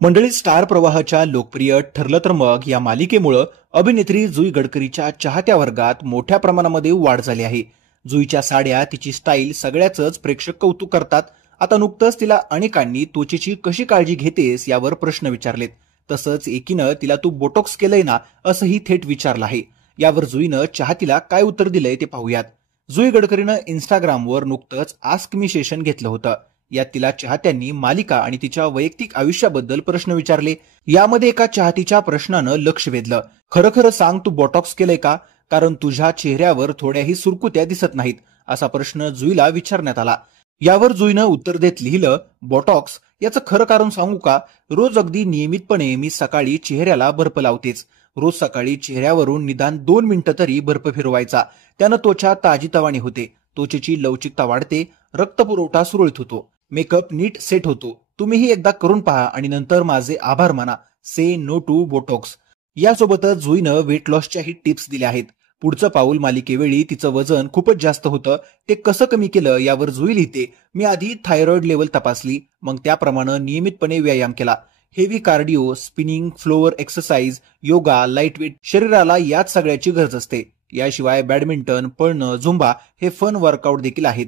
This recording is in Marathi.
मंडळी, स्टार प्रवाहाच्या लोकप्रिय ठरलं तर मग या मालिकेमुळे अभिनेत्री जुई गडकरीच्या चाहत्या वर्गात मोठ्या प्रमाणामध्ये वाढ झाली आहे. जुईच्या साड्या, तिची स्टाईल सगळ्याच प्रेक्षक कौतुक करतात. आता नुकतंच तिला अनेकांनी त्वचेची कशी काळजी घेतेस यावर प्रश्न विचारलेत. तसंच एकीनं तिला तू बोटॉक्स केलंय ना असंही थेट विचारलं आहे. यावर जुईनं चाहतीला काय उत्तर दिलंय ते पाहूयात. जुई गडकरीनं इन्स्टाग्रामवर नुकतंच आस्क मी सेशन घेतलं होतं. यात तिला चाहत्यांनी मालिका आणि तिच्या वैयक्तिक आयुष्याबद्दल प्रश्न विचारले. यामध्ये एका चाहतीच्या प्रश्नानं लक्ष वेधलं. खरं खरं सांग, तू बोटॉक्स केलंय का? कारण तुझ्या चेहऱ्यावर थोड्याही सुरकुत्या दिसत नाहीत, असा प्रश्न जुईला विचारण्यात आला. यावर जुईनं उत्तर देत लिहिलं, बोटॉक्स याचं खरं कारण सांगू का? रोज अगदी नियमितपणे मी सकाळी चेहऱ्याला बर्फ लावतेच. रोज सकाळी चेहऱ्यावरून निदान 2 मिनिटं तरी बर्फ फिरवायचा. त्यानं त्वचा ताजीतवाणी होते, त्वचेची लवचिकता वाढते, रक्तपुरवठा सुरळीत होतो, मेकअप नीट सेट होतो. तुम्हीही एकदा करून पहा आणि नंतर माझे आभार माना. से नो टू बोटॉक्स. यासोबतच जुईनं वेट लॉसच्याही टिप्स दिल्या आहेत. पुढचं पाऊल मालिकेवेळी तिचं वजन खूपच जास्त होतं, ते कसं कमी केलं यावर जुई लिहिते, मी आधी थायरॉइड लेवल तपासली, मग त्याप्रमाणे नियमितपणे व्यायाम केला. Heavy cardio, spinning, floor exercise, yoga, lightweight. शरीराला याच सगळ्याची गरज असते. याशिवाय बॅडमिंटन, पळणं, झुंबा हे फन वर्कआउट देखील आहेत.